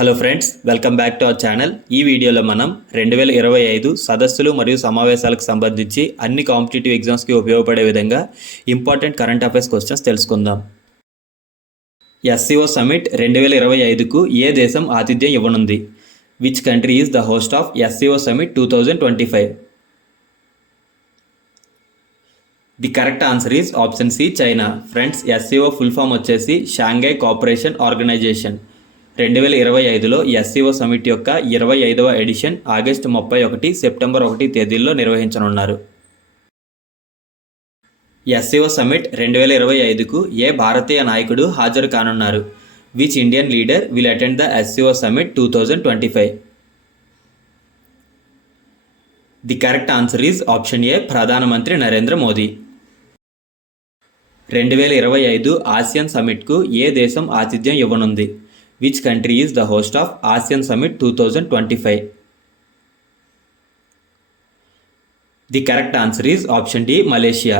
Hello friends, welcome back to our channel. ఈ వీడియోలో మనం 2025 సదస్సులు మరియు సమావేశాలకు సంబంధించి అన్ని కాంపిటేటివ్ ఎగ్జామ్స్కి ఉపయోగపడే విధంగా ఇంపార్టెంట్ కరెంట్ అఫైర్స్ క్వశ్చన్స్ తెలుసుకుందాం. ఎస్సీఓ సమిట్ 2025కు ఏ దేశం ఆతిథ్యం ఇవ్వనుంది? Which country is the host of SCO summit 2025? The correct answer is option C, China. Friends, SCO full form వచ్చేసి షాంఘై కోఆపరేషన్ ఆర్గనైజేషన్. 2025లో ఎస్సీఓ సమిట్ యొక్క 25వ ఎడిషన్ ఆగస్టు 31, సెప్టెంబర్ 1 తేదీల్లో నిర్వహించనున్నారు. ఎస్సీఓ సమిట్ 2025కు ఏ భారతీయ నాయకుడు హాజరు కానున్నారు? Which Indian leader will attend the SCO summit 2025? The correct answer is option ఏ, ప్రధానమంత్రి నరేంద్ర మోదీ. 2025 ఆసియన్ సమిట్కు ఏ దేశం ఆతిథ్యం ఇవ్వనుంది? Which country is the host of ASEAN Summit 2025? The correct answer is option D, Malaysia.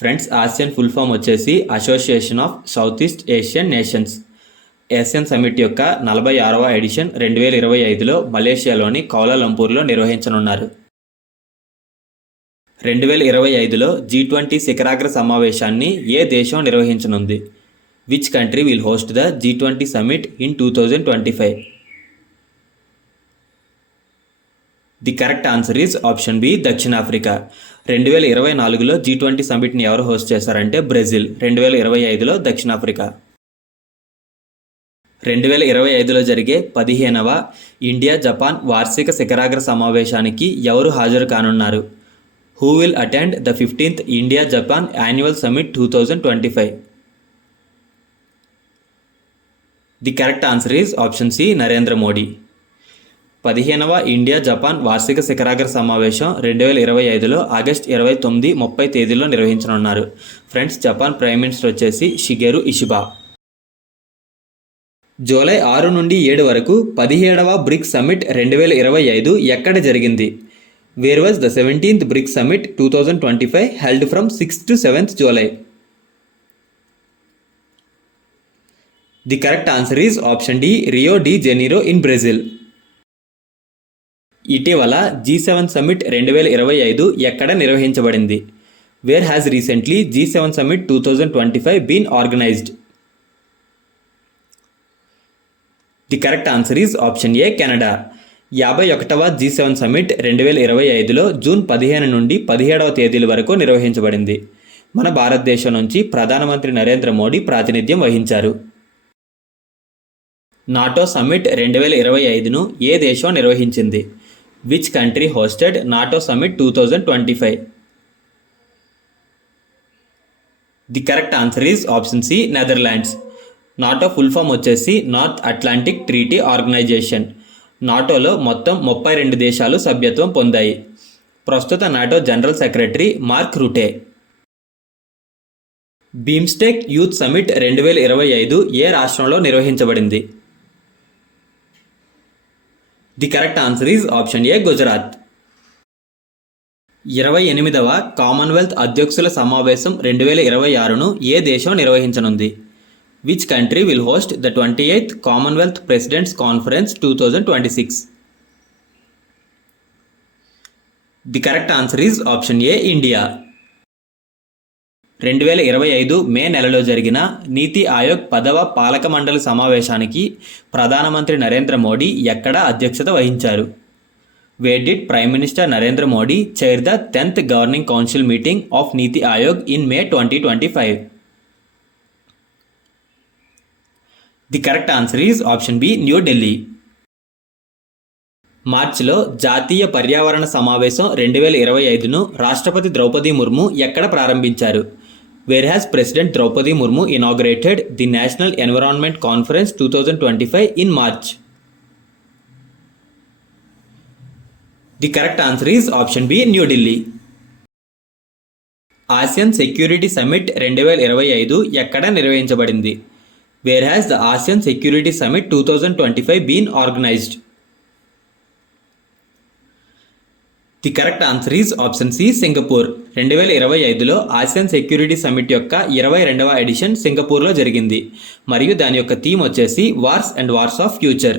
Friends, ASEAN full form వచ్చేసి association of south east Asian nations. Asian summit యొక్క 46వ edition 2025లో మలేషియాలోని కౌలాలంపూర్లో నిర్వహించనున్నారు. 2025లో G20 శిఖరాగ్ర సమావేశాన్ని ఏ దేశం నిర్వహించనుంది? Which country will host the G20 summit in 2025? The correct answer is option B, దక్షిణాఫ్రికా. 2024లో G20 సమ్మిట్ని ఎవరు host చేశారంటే Brazil. 2025లో దక్షిణాఫ్రికా. 2025లో జరిగే 15వ ఇండియా జపాన్ వార్షిక శిఖరాగ్ర సమావేశానికి ఎవరు హాజరు కానున్నారు? Who will attend the 15th India Japan annual summit 2025? The correct answer is option C, Narendra Modi. 15వ ఇండియా జపాన్ వార్షిక శిఖరాగ్ర సమావేశం 2025లో ఆగస్ట్ 29, 30 తేదీల్లో నిర్వహించనున్నారు. ఫ్రెండ్స్, జపాన్ ప్రైమ్ మినిస్టర్ వచ్చేసి షిగెరు ఇషిబా. జూలై 6 నుండి 7 వరకు 17వ బ్రిక్స్ సమ్మిట్ 2025 ఎక్కడ జరిగింది? Where was the 17th BRICS summit 2025 held from 6th to 7th July? The correct answer is option D, Rio de Janeiro in Brazil. ఇటీవల G7 summit 2025 ఎక్కడ నిర్వహించబడింది? Where has recently G7 summit 2025 been organised? The correct answer is option A, Canada. 51వ G7 summit 2025లో June 15 నుండి 17వ తేదీల వరకు నిర్వహించబడింది. మన భారతదేశం నుంచి ప్రధానమంత్రి నరేంద్ర మోడీ ప్రాతినిధ్యం వహించారు. నాటో సమ్మిట్ 2025ను ఏ దేశం నిర్వహించింది? Which country hosted NATO summit 2025? The correct answer is option C, Netherlands. NATO full form వచ్చేసి నార్త్ అట్లాంటిక్ ట్రీటీ ఆర్గనైజేషన్. నాటోలో మొత్తం 32 దేశాలు సభ్యత్వం పొందాయి. ప్రస్తుత NATO general secretary Mark Rutte. BIMSTEC youth summit 2025 ఏ రాష్ట్రంలో నిర్వహించబడింది? The correct answer is option A, Gujarat. 28వ కామన్వెల్త్ అధ్యక్షుల సమావేశం 2026ను ఏ దేశం నిర్వహించనుంది? Which country will host the 28th Commonwealth presidents conference 2026? The correct answer is option A, India. 2025 మే నెలలో జరిగిన నీతి ఆయోగ్ 10వ పాలక మండలి సమావేశానికి ప్రధానమంత్రి నరేంద్ర మోడీ ఎక్కడ అధ్యక్షత వహించారు? Where did prime minister Narendra Modi chair the 10th governing council meeting of NITI Aayog in May 2025? The correct answer is option B, New Delhi. మార్చిలో జాతీయ పర్యావరణ సమావేశం 2025ను రాష్ట్రపతి ద్రౌపది ముర్ము ఎక్కడ ప్రారంభించారు? Where has president Draupadi Murmu inaugurated the national environment conference 2025 in March? The correct answer is option B, New Delhi. Asian security summit 2025 ఎక్కడ నిర్వహించబడింది? Where has the Asian security summit 2025 been organised? The correct answer is option C, Singapore. 2025లో Asian security summit యొక్క 22వ edition సింగపూర్లో జరిగింది మరియు దాని యొక్క థీమ్ వచ్చేసి wars and wars of future.